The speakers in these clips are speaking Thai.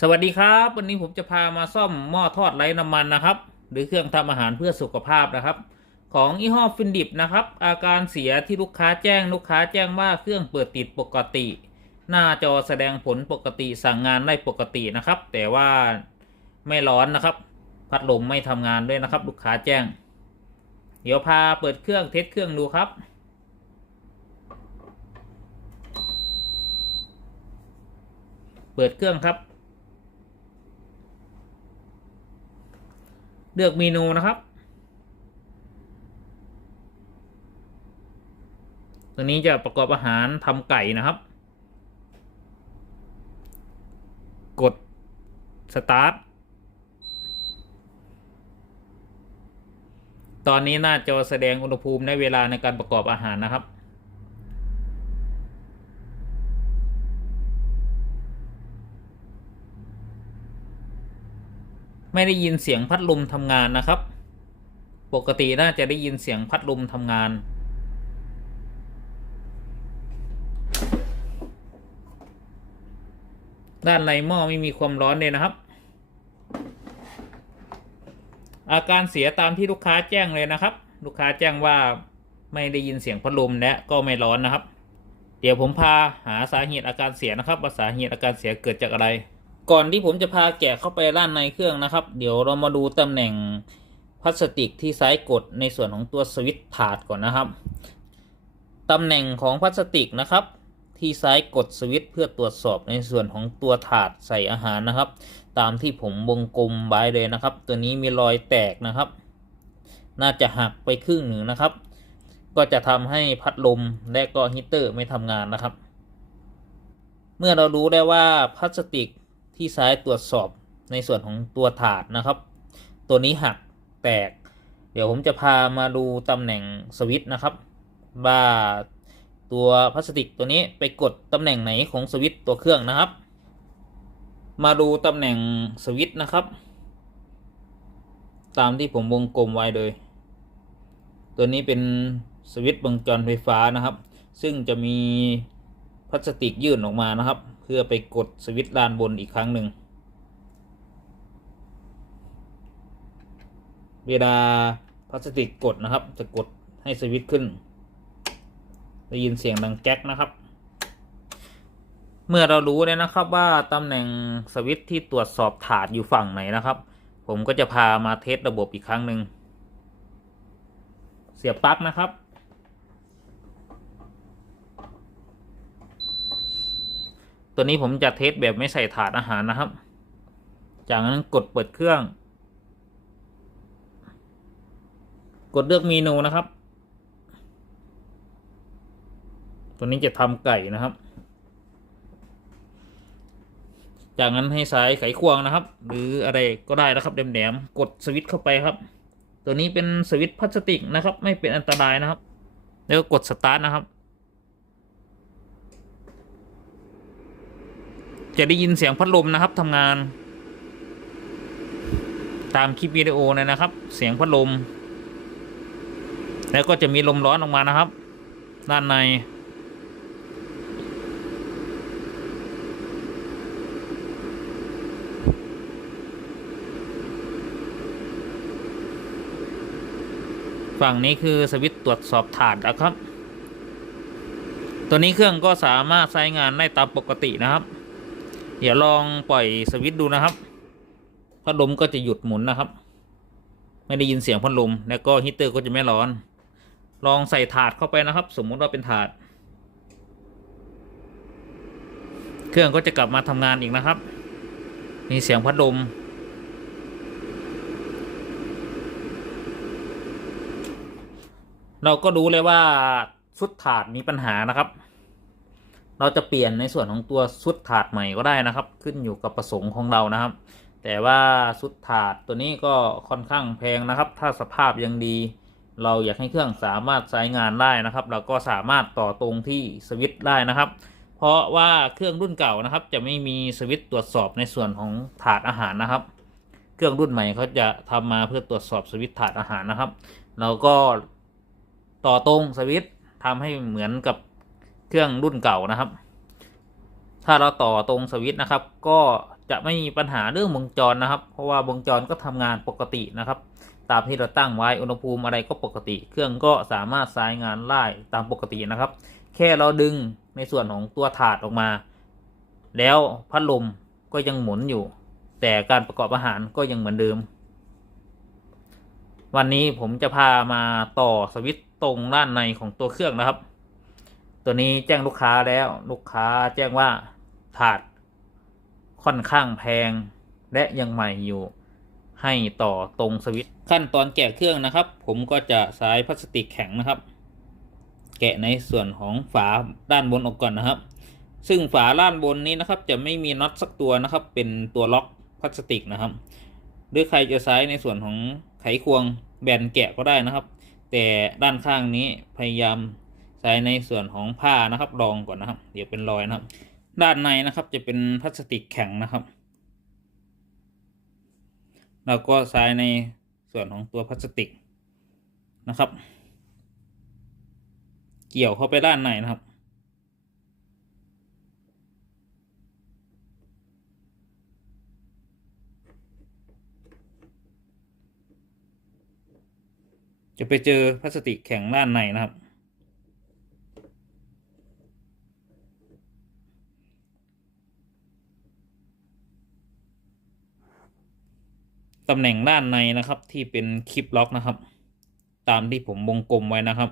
สวัสดีครับ วันนี้ผมจะพามาซ่อมหม้อทอดไร้น้ำมันนะครับ หรือเครื่องทำอาหารเพื่อสุขภาพนะครับ ของยี่ห้อฟินดิบนะครับ อาการเสียที่ลูกค้าแจ้งลูกค้าแจ้งว่าเครื่องเปิดติดปกติ หน้าจอแสดงผลปกติสั่งงานได้ปกตินะครับ แต่ว่าไม่ร้อนนะครับ พัดลมไม่ทำงานด้วยนะครับ ลูกค้าแจ้ง เดี๋ยวพาเปิดเครื่องเทสเครื่องดูครับเปิดเครื่องครับ เลือกเมนูนะครับ ตัวนี้จะประกอบอาหารทำไก่นะครับ กดสตาร์ทตอนนี้หน้าจอแสดงอุณหภูมิในเวลาในการประกอบอาหารนะครับ ไม่ได้ยินเสียงพัดลมทำงานนะครับ ปกติน่าจะได้ยินเสียงพัดลมทำงานด้านในหม้อไม่มีความร้อนเลยนะครับ อาการเสียตามที่ลูกค้าแจ้งเลยนะครับ ลูกค้าแจ้งว่าไม่ได้ยินเสียงพัดลมและก็ไม่ร้อนนะครับ เดี๋ยวผมพาหาสาเหตุอาการเสียนะครับว่าสาเหตุอาการเสียเกิดจากอะไร ก่อนที่ผมจะพาแกะเข้าไปด้านในเครื่องนะครับ เดี๋ยวเรามาดูตำแหน่งพลาสติกที่ซ้ายกดในส่วนของตัวสวิตช์ถาดก่อนนะครับตำแหน่งของพลาสติกนะครับ ที่ซ้ายกดสวิตช์เพื่อตรวจสอบในส่วนของตัวถาดใส่อาหารนะครับ ตามที่ผมวงกลมไว้เลยนะครับ ตัวนี้มีรอยแตกนะครับ น่าจะหักไปครึ่งหนึ่งนะครับ ก็จะทำให้พัดลมและก็ฮีตเตอร์ไม่ทำงานนะครับ เมื่อเรารู้ได้ว่าพลาสติก ที่ซ้ายตรวจสอบในส่วนของตัวถาดนะครับ ตัวนี้หักแตก เดี๋ยวผมจะพามาดูตำแหน่งสวิตช์นะครับ ว่าตัวพลาสติกตัวนี้ไปกดตำแหน่งไหนของสวิตช์ตัวเครื่องนะครับ มาดูตำแหน่งสวิตช์นะครับ ตามที่ผมวงกลมไว้เลย ตัวนี้เป็นสวิตช์วงจรไฟฟ้านะครับ ซึ่งจะมีพลาสติกยื่นออกมานะครับ เพื่อไปกดสวิตช์ด้านบนอีกครั้งหนึ่ง เวลาพลาสติกกดนะครับ จะกดให้สวิตช์ขึ้น ได้ยินเสียงดังแก๊กนะครับ เมื่อเรารู้แล้วนะครับว่าตำแหน่งสวิตช์ที่ตรวจสอบถาดอยู่ฝั่งไหนนะครับ ผมก็จะพามาเทสระบบอีกครั้งหนึ่ง เสียบปลั๊กนะครับ ตัวนี้ผมจะเทสแบบไม่ใส่ถาดอาหารนะครับ จากนั้นกดเปิดเครื่อง กดเลือกเมนูนะครับ ตัวนี้จะทำไก่นะครับ จากนั้นให้สายไขควงนะครับ หรืออะไรก็ได้นะครับแหลมๆกดสวิตช์เข้าไปครับ ตัวนี้เป็นสวิตช์พลาสติกนะครับ ไม่เป็นอันตรายนะครับ แล้วก็กดสตาร์ทนะครับ จะได้ยินเสียงพัดลมนะครับทำงาน ตามคลิปวิดีโอเลยนะครับ เสียงพัดลม แล้วก็จะมีลมร้อนออกมานะครับ ด้านในฝั่งนี้คือสวิตช์ตรวจสอบถาดนะครับ ตัวนี้เครื่องก็สามารถใช้งานได้ตามปกตินะครับ เดี๋ยวลองปล่อยสวิตช์ดูนะครับพัดลมก็จะหยุดหมุนนะครับ ไม่ได้ยินเสียงพัดลมแล้วก็ฮีตเตอร์ก็จะไม่ร้อน ลองใส่ถาดเข้าไปนะครับ สมมุติว่าเป็นถาด เครื่องก็จะกลับมาทำงานอีกนะครับ มีเสียงพัดลมเราก็รู้เลยว่าชุดถาดมีปัญหานะครับ เราจะเปลี่ยนในส่วนของตัวชุดถาดใหม่ก็ได้นะครับ ขึ้นอยู่กับประสงค์ของเรานะครับ แต่ว่าชุดถาดตัวนี้ก็ค่อนข้างแพงนะครับ ถ้าสภาพยังดี เราอยากให้เครื่องสามารถใช้งานได้นะครับ เราก็สามารถต่อตรงที่สวิตช์ได้นะครับ เพราะว่าเครื่องรุ่นเก่านะครับ จะไม่มีสวิตช์ตรวจสอบในส่วนของถาดอาหารนะครับ เครื่องรุ่นใหม่เขาจะทำมาเพื่อตรวจสอบสวิตช์ถาดอาหารนะครับ เราก็ต่อตรงสวิตช์ทำให้เหมือนกับ เครื่องรุ่นเก่านะครับ ถ้าเราต่อตรงสวิตช์นะครับ ก็จะไม่มีปัญหาเรื่องวงจรนะครับ เพราะว่าวงจรก็ทำงานปกตินะครับ ตามที่เราตั้งไว้อุณหภูมิอะไรก็ปกติ เครื่องก็สามารถใช้งานได้ตามปกตินะครับ แค่เราดึงในส่วนของตัวถาดออกมา แล้วพัดลมก็ยังหมุนอยู่ แต่การประกอบอาหารก็ยังเหมือนเดิม วันนี้ผมจะพามาต่อสวิตช์ตรงด้านในของตัวเครื่องนะครับ ตัวนี้แจ้งลูกค้าแล้วลูกค้าแจ้งว่าถาดค่อนข้างแพง และยังใหม่อยู่ให้ต่อตรงสวิตช์ขั้นตอนแกะเครื่องนะครับ ผมก็จะใช้พลาสติกแข็งนะครับ แกะในส่วนของฝาด้านบนออกก่อนนะครับ ซึ่งฝาด้านบนนี้นะครับ จะไม่มีน็อตสักตัวนะครับ เป็นตัวล็อกพลาสติกนะครับ หรือใครจะใช้ในส่วนของไขควงแบนแกะก็ได้นะครับ แต่ด้านข้างนี้พยายาม ใช้ในส่วนของผ้านะครับรองก่อนนะครับ เดี๋ยวเป็นรอยนะครับ ด้านในนะครับจะเป็นพลาสติกแข็งนะครับเราก็ใช้ในส่วนของตัวพลาสติกนะครับ เกี่ยวเข้าไปด้านในนะครับจะไปเจอพลาสติกแข็งด้านในนะครับ ตำแหน่งด้านในนะครับที่เป็นคลิปล็อกนะครับ ตามที่ผมวงกลมไว้นะครับ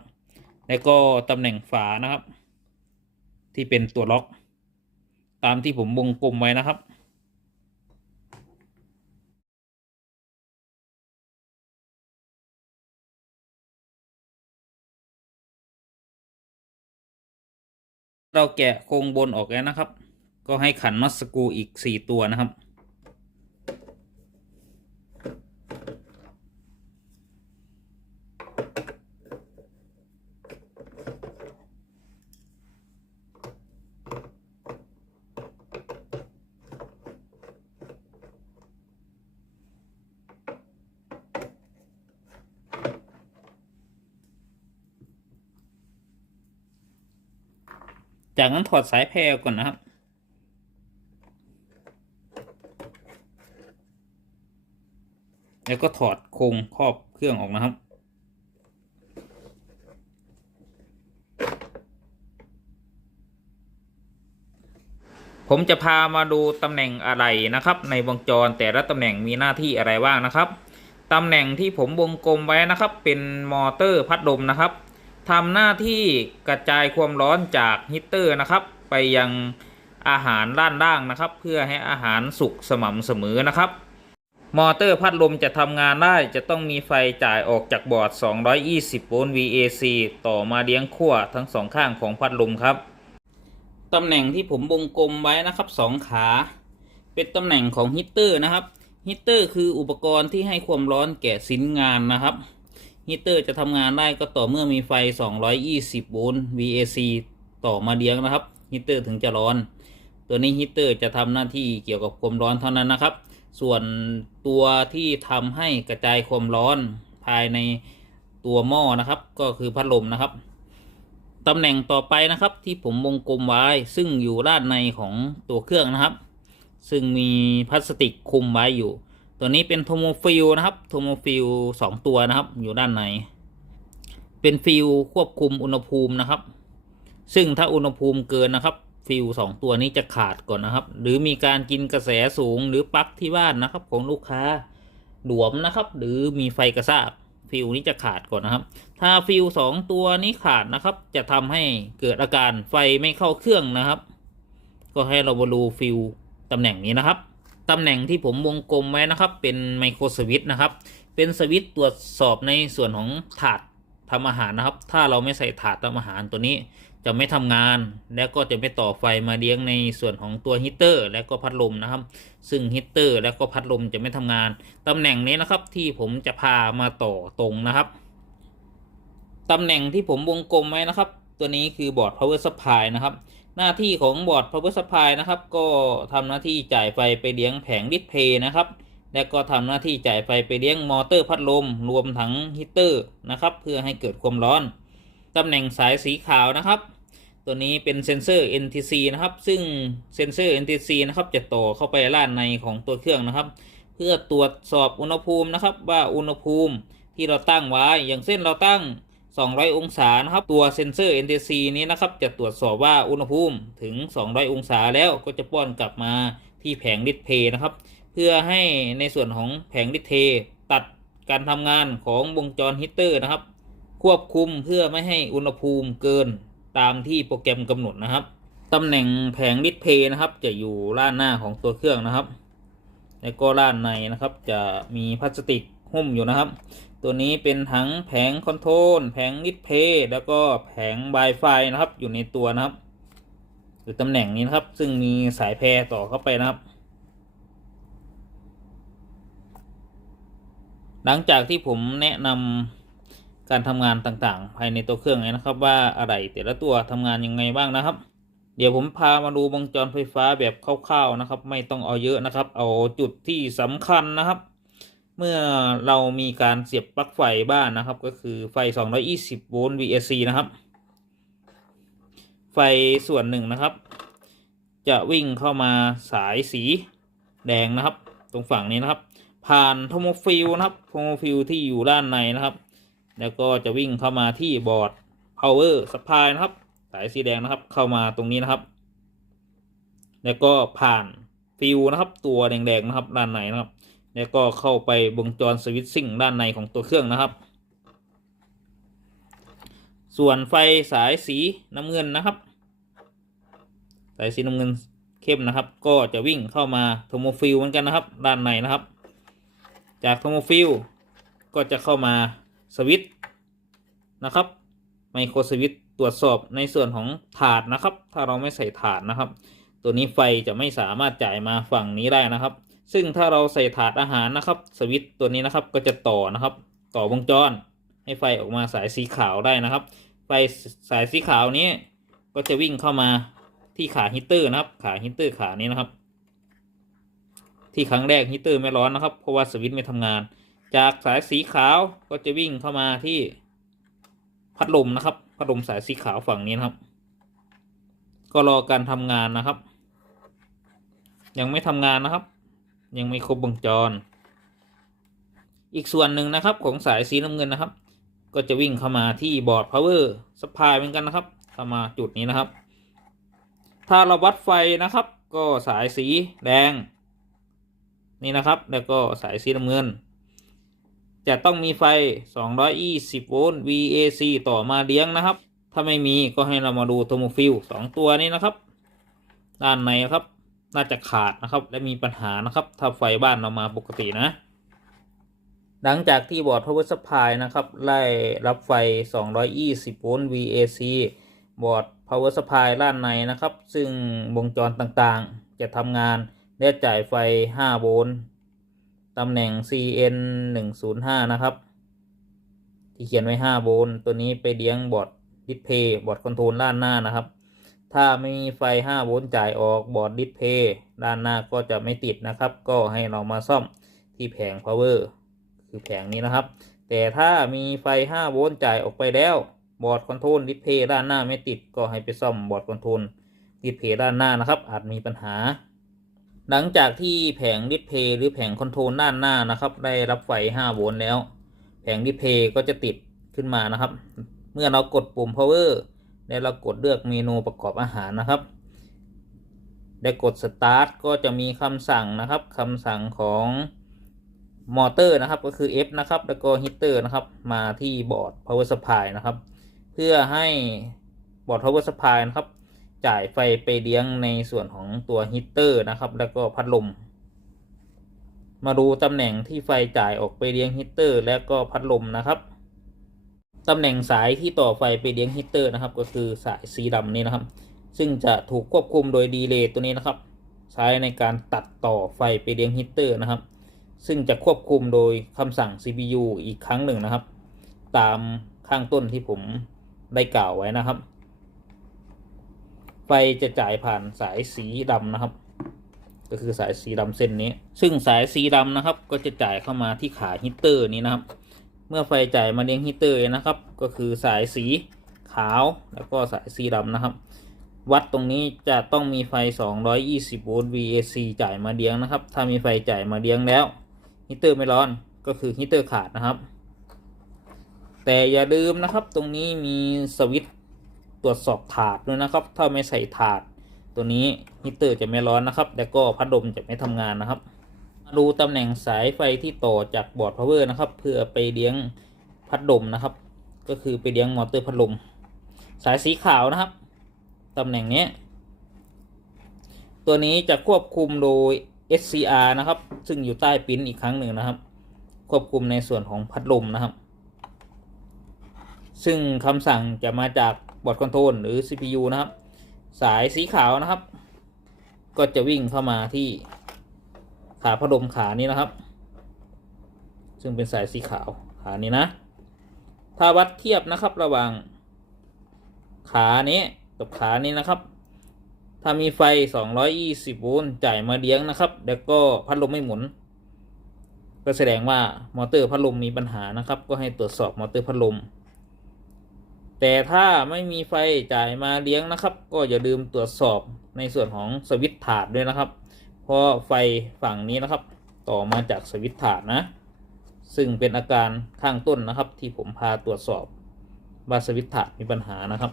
แล้วก็ตำแหน่งฝานะครับ ที่เป็นตัวล็อก ตามที่ผมวงกลมไว้นะครับเราแกะโครงบนออกแล้วนะครับ ก็ให้ขันน็อตสกรูอีกสี่ตัวนะครับ จากนั้นถอดสายแพรก่อนนะครับ แล้วก็ถอดโครงครอบเครื่องออกนะครับ ผมจะพามาดูตำแหน่งอะไรนะครับ ในวงจรแต่ละตำแหน่งมีหน้าที่อะไรบ้างนะครับตำแหน่งที่ผมวงกลมไว้นะครับ เป็นมอเตอร์พัดลมนะครับ ทำหน้าที่กระจายความร้อนจากฮีตเตอร์นะครับ ไปยังอาหารด้านล่างนะครับ เพื่อให้อาหารสุกสม่ำเสมอนะครับ มอเตอร์พัดลมจะทำงานได้จะต้องมีไฟจ่ายออกจากบอร์ด 220 โวลต์ VAC ต่อมาเลี้ยงขั้วทั้งสองข้างของพัดลมครับตำแหน่งที่ผมวงกลมไว้นะครับสองขา เป็นตำแหน่งของฮีตเตอร์นะครับฮีตเตอร์คืออุปกรณ์ที่ให้ความร้อนแก่สินงานนะครับ ฮีเตอร์จะทำงานได้ก็ต่อเมื่อมีไฟ 220 โวลต์ VAC ต่อมาเลี้ยงนะครับฮีเตอร์ถึงจะร้อน ตัวนี้ฮีเตอร์จะทำหน้าที่เกี่ยวกับความร้อนเท่านั้นนะครับ ส่วนตัวที่ทำให้กระจายความร้อนภายในตัวหม้อนะครับ ก็คือพัดลมนะครับตำแหน่งต่อไปนะครับที่ผมวงกลมไว้ ซึ่งอยู่ด้านในของตัวเครื่องนะครับ ซึ่งมีพลาสติกคุมไว้อยู่ ตัวนี้เป็นโทโมฟิลนะครับโทโมฟิลสองตัวนะครับ อยู่ด้านในเป็นฟิลควบคุมอุณหภูมินะครับ ซึ่งถ้าอุณหภูมิเกินนะครับ ฟิลสองตัวนี้จะขาดก่อนนะครับ หรือมีการกินกระแสสูงหรือปลั๊กที่บ้านนะครับ ของลูกค้าหลวมนะครับ หรือมีไฟกระซาบฟิลนี้จะขาดก่อนนะครับ ถ้าฟิลสองตัวนี้ขาดนะครับ จะทำให้เกิดอาการไฟไม่เข้าเครื่องนะครับ ก็ให้เรามาดูฟิลตำแหน่งนี้นะครับ ตำแหน่งที่ผมวงกลมไว้นะครับ เป็นไมโครสวิตช์นะครับ เป็นสวิตช์ตรวจสอบในส่วนของถาดทำอาหารนะครับ ถ้าเราไม่ใส่ถาดทำอาหารตัวนี้จะไม่ทำงาน แล้วก็จะไม่ต่อไฟมาเลี้ยงในส่วนของตัวฮีตเตอร์ และก็พัดลมนะครับ ซึ่งฮีตเตอร์และก็พัดลมจะไม่ทำงานตำแหน่งนี้นะครับที่ผมจะพามาต่อตรงนะครับตำแหน่งที่ผมวงกลมไว้นะครับ ตัวนี้คือบอร์ด power supply นะครับ หน้าที่ของบอร์ด power supply นะครับ ก็ทำหน้าที่จ่ายไฟไปเลี้ยงแผงดิสเพย์นะครับ และก็ทำหน้าที่จ่ายไฟไปเลี้ยงมอเตอร์พัดลม รวมทั้งฮีตเตอร์นะครับ เพื่อให้เกิดความร้อนตำแหน่งสายสีขาวนะครับ ตัวนี้เป็นเซนเซอร์ NTC นะครับ ซึ่งเซนเซอร์ NTC นะครับ จะต่อเข้าไปด้านในของตัวเครื่องนะครับ เพื่อตรวจสอบอุณหภูมินะครับ ว่าอุณหภูมิที่เราตั้งไว้ อย่างเช่นเราตั้ง 200 องศานะครับตัวเซนเซอร์ NTC นี้นะครับจะตรวจสอบว่าอุณหภูมิถึง 200 องศาแล้วก็จะป้อนกลับมาที่แผงดิสเพย์นะครับ เพื่อให้ในส่วนของแผงดิสเพย์ตัดการทำงานของวงจรฮีตเตอร์นะครับ ควบคุมเพื่อไม่ให้อุณหภูมิเกินตามที่โปรแกรมกำหนดนะครับตำแหน่งแผงดิสเพย์นะครับ จะอยู่ด้านหน้าของตัวเครื่องนะครับ แล้วก็ด้านในนะครับ จะมีพลาสติกหุ้มอยู่นะครับ ตัวนี้เป็นทั้งแผงคอนโทรลแผงดิสเพย์แล้วก็แผง Wi-Fi นะครับ อยู่ในตัวนะครับ อยู่ตำแหน่งนี้นะครับ ซึ่งมีสายแพรต่อเข้าไปนะครับ หลังจากที่ผมแนะนำการทำงานต่างๆ ภายในตัวเครื่องนะครับ ว่าอะไรแต่ละตัวทำงานยังไงบ้างนะครับ เดี๋ยวผมพามาดูวงจรไฟฟ้าแบบคร่าวๆนะครับ ไม่ต้องเอาเยอะนะครับ เอาจุดที่สำคัญนะครับ เมื่อเรามีการเสียบปลั๊กไฟบ้านนะครับ ก็คือไฟ 220 โวลต์ VAC นะครับ ไฟส่วนหนึ่งนะครับ จะวิ่งเข้ามาสายสีแดงนะครับ ตรงฝั่งนี้นะครับ ผ่านโทโมฟิลนะครับโทโมฟิลที่อยู่ด้านในนะครับ แล้วก็จะวิ่งเข้ามาที่บอร์ด power supply นะครับ สายสีแดงนะครับ เข้ามาตรงนี้นะครับ แล้วก็ผ่านฟิวนะครับ ตัวแดงๆนะครับด้านในนะครับ แล้วก็เข้าไปวงจรสวิตชิ่งด้านในของตัวเครื่องนะครับ ส่วนไฟสายสีน้ำเงินนะครับ สายสีน้ำเงินเข้มนะครับ ก็จะวิ่งเข้ามาโทโมฟิลเหมือนกันนะครับ ด้านในนะครับ จากโทโมฟิลก็จะเข้ามาสวิตนะครับไมโครสวิตตรวจสอบในส่วนของถาดนะครับ ถ้าเราไม่ใส่ถาดนะครับ ตัวนี้ไฟจะไม่สามารถจ่ายมาฝั่งนี้ได้นะครับ ซึ่งถ้าเราใส่ถาดอาหารนะครับ สวิตตัวนี้นะครับก็จะต่อนะครับ ต่อวงจร ให้ไฟออกมาสายสีขาวได้นะครับ ไฟสายสีขาวนี้ ก็จะวิ่งเข้ามาที่ขาฮีตเตอร์นะครับ ขาฮีตเตอร์ขานี้นะครับ ที่ครั้งแรกฮีตเตอร์ไม่ร้อนนะครับเพราะว่าสวิตไม่ทำงาน จากสายสีขาวก็จะวิ่งเข้ามาที่พัดลมนะครับ พัดลมสายสีขาวฝั่งนี้นะครับ ก็รอการทำงานนะครับ ยังไม่ทำงานนะครับ ยังไม่ครบวงจร อีกส่วนหนึ่งนะครับของสายสีน้ำเงินนะครับ ก็จะวิ่งเข้ามาที่บอร์ด power supply เหมือนกันนะครับ เข้ามาจุดนี้นะครับ ถ้าเราวัดไฟนะครับ ก็สายสีแดง นี่นะครับ แล้วก็สายสีน้ำเงิน จะต้องมีไฟ 220 โวลต์ VAC ต่อมาเลี้ยงนะครับ ถ้าไม่มีก็ให้เรามาดูโทโมฟิลสองตัวนี้นะครับ ด้านในนะครับ น่าจะขาดนะครับ และมีปัญหานะครับ ถ้าไฟบ้านเรามาปกตินะ หลังจากที่บอร์ด power supply นะครับ ไล่รับไฟ 220 โวลต์ VAC บอร์ด power supply ด้านในนะครับ ซึ่งวงจรต่างๆ จะทำงานและจ่ายไฟ 5 โวลต์ตำแหน่ง CN 105นะครับ ที่เขียนไว้ 5 โวลต์ตัวนี้ไปเลี้ยงบอร์ดดิสเพย์บอร์ดคอนโทรลด้านหน้านะครับ ถ้าไม่มีไฟ 5 โวลต์จ่ายออกบอร์ดดิสเพย์ด้านหน้าก็จะไม่ติดนะครับ ก็ให้เรามาซ่อมที่แผง power คือแผงนี้นะครับ แต่ถ้ามีไฟ 5 โวลต์จ่ายออกไปแล้ว บอร์ดคอนโทรลดิสเพย์ด้านหน้าไม่ติด ก็ให้ไปซ่อมบอร์ดคอนโทรลดิสเพย์ด้านหน้านะครับ อาจมีปัญหา หลังจากที่แผงดิสเพย์หรือแผงคอนโทรลด้านหน้านะครับ ได้รับไฟ 5 โวลต์แล้ว แผงดิสเพย์ก็จะติดขึ้นมานะครับ เมื่อเรากดปุ่ม power และเรากดเลือกเมนูประกอบอาหารนะครับและกด start ก็จะมีคำสั่งนะครับคำสั่งของมอเตอร์นะครับก็คือ F นะครับ แล้วก็ฮีเตอร์นะครับ มาที่บอร์ด power supply นะครับ เพื่อให้บอร์ด power supply นะครับ จ่ายไฟไปเลี้ยงในส่วนของตัวฮีเตอร์นะครับ แล้วก็พัดลม มาดูตำแหน่งที่ไฟจ่ายออกไปเลี้ยงฮีเตอร์ และก็พัดลมนะครับ ตำแหน่งสายที่ต่อไฟไปเลี้ยงฮีเตอร์นะครับ ก็คือสายสีดำนี้นะครับ ซึ่งจะถูกควบคุมโดยดีเลย์ตัวนี้นะครับ ใช้ในการตัดต่อไฟไปเลี้ยงฮีเตอร์นะครับ ซึ่งจะควบคุมโดยคำสั่ง CPU อีกครั้งหนึ่งนะครับ ตามข้างต้นที่ผมได้กล่าวไว้นะครับ ไฟจะจ่ายผ่านสายสีดำนะครับ ก็คือสายสีดำเส้นนี้ ซึ่งสายสีดำนะครับ ก็จะจ่ายเข้ามาที่ขาฮีตเตอร์นี้นะครับ เมื่อไฟจ่ายมาเลี้ยงฮีตเตอร์นะครับ ก็คือสายสีขาวแล้วก็สายสีดำนะครับ วัดตรงนี้จะต้องมีไฟ 220 โวลต์ VAC จ่ายมาเลี้ยงนะครับ ถ้ามีไฟจ่ายมาเลี้ยงแล้วฮีเตอร์ไม่ร้อนก็คือฮีเตอร์ขาดนะครับ แต่อย่าลืมนะครับตรงนี้มีสวิตช์ตรวจสอบถาดด้วยนะครับ ถ้าไม่ใส่ถาดตัวนี้ฮีเตอร์จะไม่ร้อนนะครับ แล้วก็พัดลมจะไม่ทำงานนะครับ ดูตำแหน่งสายไฟที่ต่อจากบอร์ดพาวเวอร์นะครับ เพื่อไปเลี้ยงพัดลมนะครับ ก็คือไปเลี้ยงมอเตอร์พัดลม สายสีขาวนะครับตำแหน่งนี้ตัวนี้จะควบคุมโดย SCR นะครับ ซึ่งอยู่ใต้ปิ้นอีกครั้งหนึ่งนะครับ ควบคุมในส่วนของพัดลมนะครับ ซึ่งคำสั่งจะมาจากบอร์ดคอนโทรลหรือ CPU นะครับ สายสีขาวนะครับ ก็จะวิ่งเข้ามาที่ ขาพัดลมขานี้นะครับ ซึ่งเป็นสายสีขาวขานี้นะ ถ้าวัดเทียบนะครับระหว่าง ขานี้กับขานี้นะครับ ถ้ามีไฟ 220 โวลต์จ่ายมาเลี้ยงนะครับ แล้วก็พัดลมไม่หมุน ก็แสดงว่ามอเตอร์พัดลมมีปัญหานะครับ ก็ให้ตรวจสอบมอเตอร์พัดลมแต่ถ้าไม่มีไฟจ่ายมาเลี้ยงนะครับ ก็อย่าลืมตรวจสอบในส่วนของสวิตช์ถาดด้วยนะครับ เพราะไฟฝั่งนี้นะครับ ต่อมาจากสวิตช์ถาดนะ ซึ่งเป็นอาการข้างต้นนะครับ ที่ผมพาตรวจสอบว่าสวิตช์ถาดมีปัญหานะครับ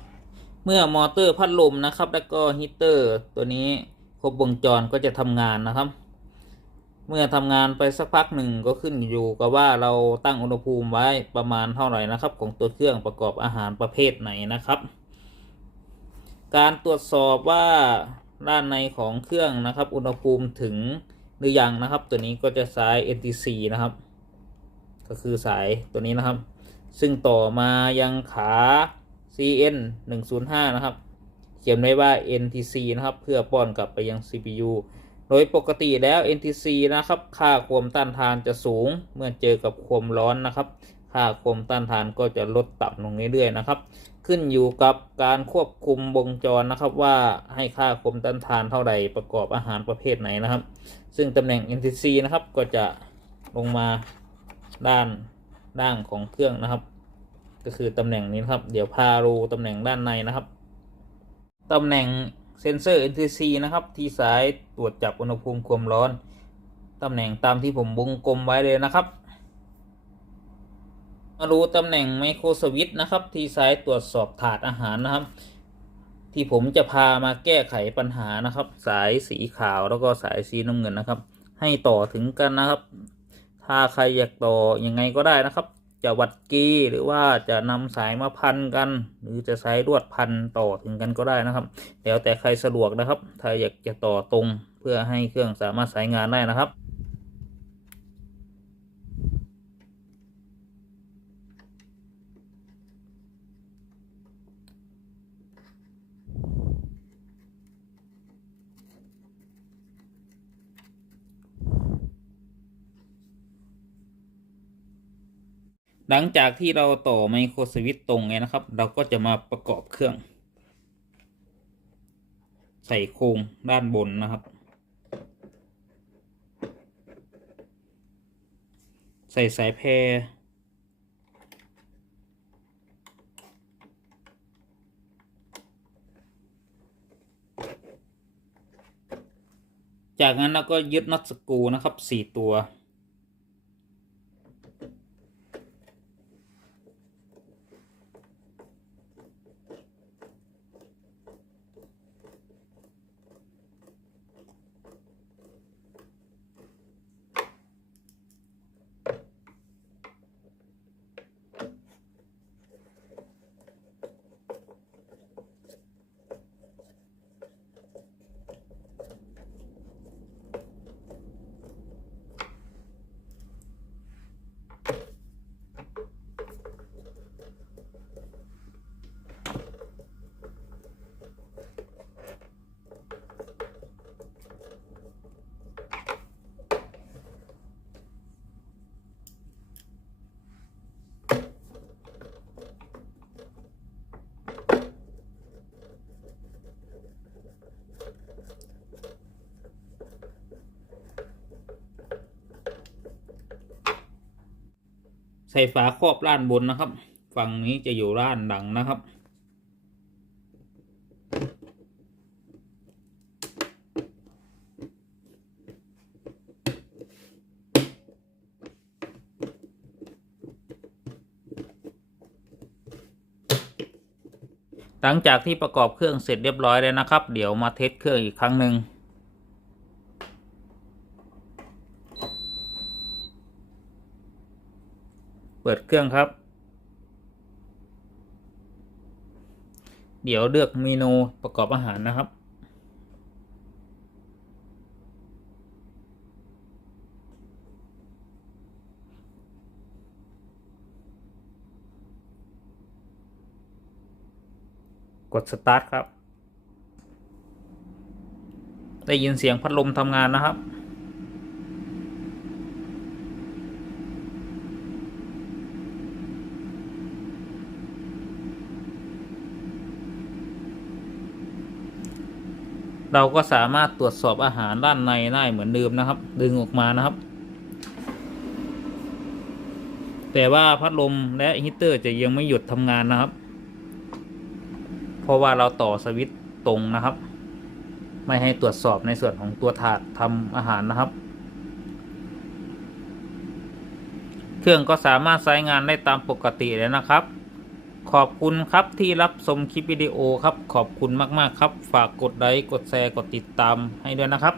เมื่อมอเตอร์พัดลมนะครับ แล้วก็ฮีเตอร์ตัวนี้ครบวงจรก็จะทำงานนะครับ เมื่อทำงานไปสักพักหนึ่งก็ขึ้นอยู่กับว่าเราตั้งอุณหภูมิไว้ประมาณเท่าไหร่นะครับ ของตัวเครื่องประกอบอาหารประเภทไหนนะครับ การตรวจสอบว่า ด้านในของเครื่องนะครับ อุณหภูมิถึงหรือยังนะครับ ตัวนี้ก็จะใช้ NTC นะครับ ก็คือสายตัวนี้นะครับ ซึ่งต่อมายังขา CN 105นะครับ เขียนไว้ว่า NTC นะครับ เพื่อป้อนกลับไปยัง CPU โดยปกติแล้ว NTC นะครับ ค่าความต้านทานจะสูง เมื่อเจอกับความร้อนนะครับ ค่าความต้านทานก็จะลดต่ำลงเรื่อยๆนะครับ ขึ้นอยู่กับการควบคุมวงจรนะครับว่าให้ค่าความต้านทานเท่าใดประกอบอาหารประเภทไหนนะครับ ซึ่งตำแหน่ง NTC นะครับก็จะลงมาด้านด้านของเครื่องนะครับ ก็คือตำแหน่งนี้นครับ เดี๋ยวพาดูตำแหน่งด้านในนะครับตำแหน่งเซนเซอร์ NTC นะครับ ที่สายตรวจจับอุณหภูมิความร้อนตำแหน่งตามที่ผมวงกลมไว้เลยนะครับ มาดูตำแหน่งไมโครสวิตนะครับ ที่สายตรวจสอบถาดอาหารนะครับ ที่ผมจะพามาแก้ไขปัญหานะครับ สายสีขาวแล้วก็สายสีน้ำเงินนะครับ ให้ต่อถึงกันนะครับ ถ้าใครอยากต่อยังไงก็ได้นะครับ จะวัดกีหรือว่าจะนำสายมาพันกัน หรือจะใช้ลวดพันต่อถึงกันก็ได้นะครับ แล้วแต่ใครสะดวกนะครับ ถ้าอยากจะต่อตรงเพื่อให้เครื่องสามารถใช้งานได้นะครับ หลังจากที่เราต่อไมโครสวิตตรงไงนะครับ เราก็จะมาประกอบเครื่อง ใส่โครงด้านบนนะครับ ใส่สายแพรจากนั้นเราก็ยึดน็อตสกูนะครับสี่ตัว ใส่ฝาครอบล้านบนนะครับ ฝั่งนี้จะอยู่ล้านหลังนะครับ หลังจากที่ประกอบเครื่องเสร็จเรียบร้อยแล้วนะครับ เดี๋ยวมาเทสเครื่องอีกครั้งหนึ่ง เปิดเครื่องครับ เดี๋ยวเลือกเมนูประกอบอาหารนะครับ กดสตาร์ทครับ ได้ยินเสียงพัดลมทำงานนะครับ เราก็สามารถตรวจสอบอาหารด้านในได้เหมือนเดิมนะครับ ดึงออกมานะครับ แต่ว่าพัดลมและฮีเตอร์จะยังไม่หยุดทำงานนะครับ เพราะว่าเราต่อสวิตช์ตรงนะครับ ไม่ให้ตรวจสอบในส่วนของตัวถาดทำอาหารนะครับ เครื่องก็สามารถใช้งานได้ตามปกติเลยนะครับ ขอบคุณครับที่รับชมคลิปวิดีโอครับ ขอบคุณมากๆครับ ฝากกดไลค์กดแชร์กดติดตามให้ด้วยนะครับ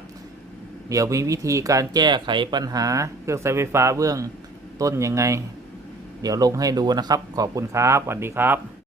เดี๋ยวมีวิธีการแก้ไขปัญหาเครื่องใช้ไฟฟ้าเบื้องต้นยังไง เดี๋ยวลงให้ดูนะครับ ขอบคุณครับสวัสดีครับ